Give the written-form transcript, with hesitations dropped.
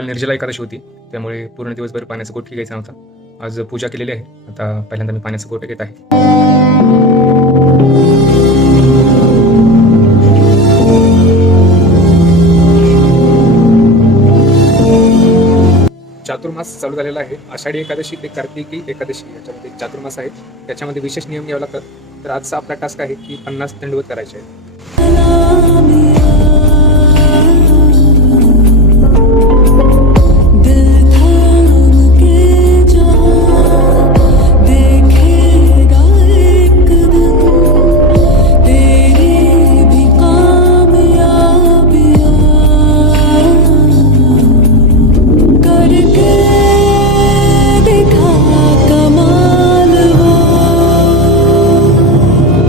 काल निर्जला एकादशी होती, त्यामुळे पूर्ण दिवसभर पाण्याचा घोटही घ्यायचा नव्हता. आज पूजा केलेली आहे. आता पहिल्यांदा मी पाण्याचा घोट घेत आहे. चातुर्मास चालू झालेला आहे. आषाढी एकादशी ते कार्तिकी एकादशी याच्यामध्ये चातुर्मास आहे. त्याच्यामध्ये विशेष नियम घ्यावे लागतात. तर आजचा आपला टास्क आहे की 50 दंडवत करायचे आहेत.